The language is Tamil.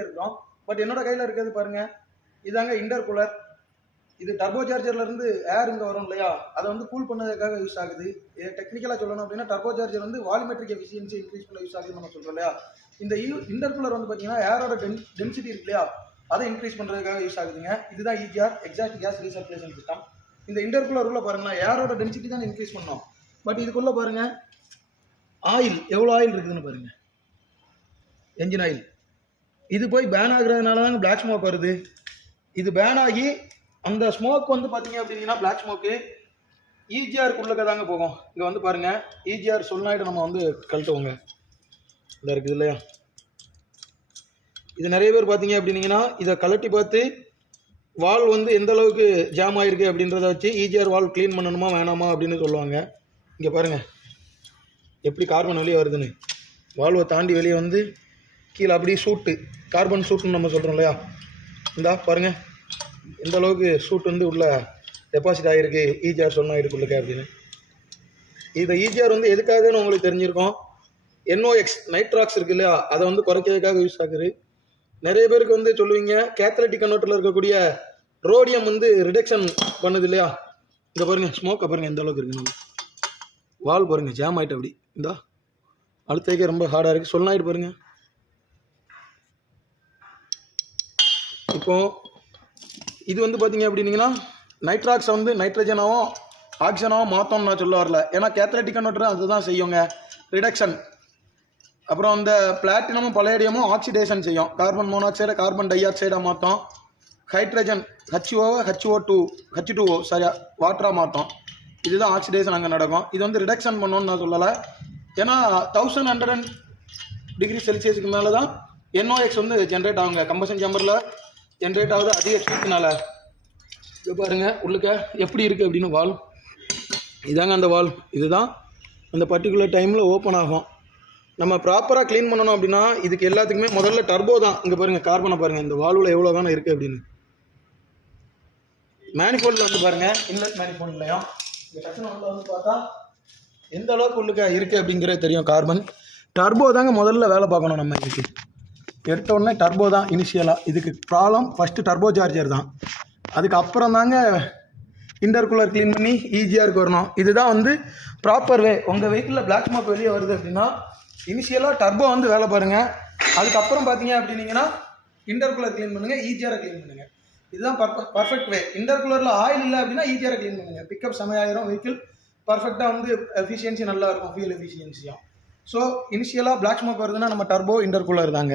இருக்கோம். பட் என்னோட கையில் இருக்கிறது பாருங்க. இதாங்க இன்டர் கூலர் இது டர்போ சார்ஜர்ல இருந்து ஏர் இங்கே வரும் இல்லையா? அதை வந்து கூல் பண்ணதுக்காக யூஸ் ஆகுது. டெக்னிக்கலாக சொல்லணும் அப்படின்னா டர்போ சார்ஜர் வந்து வால்யூமெட்ரிக் எஃபிஷியன்சி இன்க்ரீஸ் பண்ண யூஸ் ஆகுதுன்னு நம்ம சொல்கிறோம் இல்லையா? இந்த இன்டர் கூலர் வந்து பார்த்தீங்கன்னா ஏரோட டென் டென்சிட்டி இருக்கு இல்லையா? அதை இன்க்ரீஸ் பண்ணுறதுக்காக யூஸ் ஆகுதுங்க. இதுதான் EGR exact gas recirculation system இந்த இன்டர் கூலர் உள்ள பாருங்களேன் ஏரோட டென்சிட்டி தான் இன்க்ரீஸ் பண்ணோம். பட் இதுக்குள்ளே பாருங்க ஆயில் எவ்வளோ ஆயில் இருக்குதுன்னு பாருங்க. என்ஜின் ஆயில் இது போய் பேன் ஆகுறதுனால தாங்க பிளாக் ஸ்மோக் வருது. இது பேன் ஆகி அந்த ஸ்மோக் வந்து பார்த்தீங்க அப்படின்னா பிளாக் ஸ்மோக்கு ஈஜிஆருக்குள்ளக்க தாங்க போகும். இங்கே வந்து பாருங்கள் ஈஜிஆர் சொல்லாயிட்டு நம்ம வந்து கழட்டுவோங்க. இந்த இருக்குது இல்லையா? இது நிறைய பேர் பார்த்தீங்க அப்படின்னீங்கன்னா இதை கழட்டி பார்த்து வால் வந்து எந்த அளவுக்கு ஜாம் ஆயிருக்கு அப்படின்றத வச்சு ஈஜிஆர் வால் க்ளீன் பண்ணணுமா வேணாமா அப்படின்னு சொல்லுவாங்க. இங்கே பாருங்கள் எப்படி கார்பன் வெளியே வருதுன்னு. வால்வை தாண்டி வெளியே வந்து கீழே அப்படியே சூட்டு கார்பன் சூட்டுன்னு நம்ம சொல்கிறோம் இல்லையா? இந்தா பாருங்க. எந்த அளவுக்கு சூட் வந்து உள்ள டெபாசிட் ஆகிருக்கு ஈஜிஆர் சொன்னால் இருக்குள்ளக்க அப்படின்னு இந்த ஈஜிஆர் வந்து எதுக்காகன்னு உங்களுக்கு தெரிஞ்சிருக்கோம். என்ஓஎக்ஸ் நைட்ராக்ஸ் இருக்கு இல்லையா? அதை வந்து குறைக்கிறதுக்காக யூஸ் ஆகுது. நிறைய பேருக்கு வந்து சொல்லுவீங்க கேத்தலட்டிக் கன்வெர்ட்டரில் இருக்கக்கூடிய ரோடியம் வந்து ரிடக்ஷன் பண்ணுது இல்லையா? இந்த பாருங்க ஸ்மோக்கை பாருங்க எந்த அளவுக்கு இருக்கு நம்ம வால் பாருங்க ஜாம் ஆகிட்டு அப்படி. இந்தா அடுத்ததுக்கே ரொம்ப ஹார்டாக இருக்குது சொல்லாயிட்டு பாருங்கள் இப்போது இது வந்து பார்த்தீங்க அப்படின்னீங்கன்னா நைட்ராக்ஸை வந்து நைட்ரஜனாகவும் ஆக்சிஜனாகவும் மாற்றோம்னு நான் சொல்ல வரல. ஏன்னா கேத்தலட்டிக் கன்வெர்டர் அதுதான் செய்யுங்க. ரிடக்ஷன் அப்புறம் அந்த பிளாட்டினமும் பழையடியமும் ஆக்சிடேஷன் செய்யும். கார்பன் மோனாக்சைடை கார்பன் டை ஆக்சைடாக மாற்றும் hydrogen ஹச்ஓவை H O two H two O சரியா வாட்டராக மாற்றும் இதுதான் ஆக்சிடேஷன் அங்கே நடக்கும். இது வந்து ரிடக்ஷன் பண்ணணும்னு நான் சொல்லலை. ஏன்னா தௌசண்ட் ஹண்ட்ரட் அண்ட் டிகிரி செல்சியஸுக்கு மேலே தான் என்ஓஎக்ஸ் வந்து ஜென்ரேட் ஆகுங்க. கம்பஷன் சேம்பரில் ஜென்ரேட் ஆகுது அதிக ஹீட்னால இது பாருங்க உள்ளுக்க எப்படி இருக்குது அப்படின்னு வால் இதாங்க அந்த வால் இதுதான் அந்த பர்டிகுலர் டைமில் ஓப்பன் ஆகும். நம்ம ப்ராப்பராக க்ளீன் பண்ணணும் அப்படின்னா இதுக்கு எல்லாத்துக்குமே முதல்ல டர்போ தான். இங்கே பாருங்கள் கார்பனை பாருங்கள் இந்த வால்வில் எவ்வளோ தானே இருக்குது அப்படின்னு. மேனிஃபோல்டில் வந்து பாருங்கள் இன்லெட் மேனிஃபோல்ட்லையும் இங்கே டக்குனு உள்ள வந்து பார்த்தா எந்த அளவுக்கு உள்ளுக்க இருக்குது அப்படிங்கிறது தெரியும் கார்பன் டர்போ தாங்க முதல்ல வேலை பார்க்கணும் நம்ம இதுக்கு. எடுத்தோடனே டர்போ தான் இனிஷியலாக இதுக்கு ப்ராப்ளம் ஃபஸ்ட்டு டர்போ சார்ஜர் தான். அதுக்கப்புறம் தாங்க இன்டர்கூலர் க்ளீன் பண்ணி ஈஸியாக வரணும். இதுதான் வந்து ப்ராப்பர் வே உங்கள் வெஹிக்கிளில் பிளாக் ஸ்மோக் வெளியே வருது அப்படின்னா இனிஷியலாக டர்போ வந்து வேலை பாருங்கள் அதுக்கப்புறம் பார்த்தீங்க அப்படின்னீங்கன்னா இன்டர்கூலர் க்ளீன் பண்ணுங்கள் ஈஸியாக க்ளீன் பண்ணுங்கள் இதுதான் பர்ஃபெக்ட் வே இன்டர்கூலரில் ஆயில் இல்லை அப்படின்னா ஈஸியாக க்ளீன் பண்ணுங்கள் பிக்கப் செமையாயிரும் வெஹிக்கிள் பர்ஃபெக்டாக வந்து எஃபிஷியன்சி நல்லா இருக்கும் ஃபியூல் எஃபிஷியன்சியும் ஸோ இனிஷியலாக பிளாக் ஸ்மோக் வருதுன்னா நம்ம டர்போ இன்டர்கூலர் தாங்க.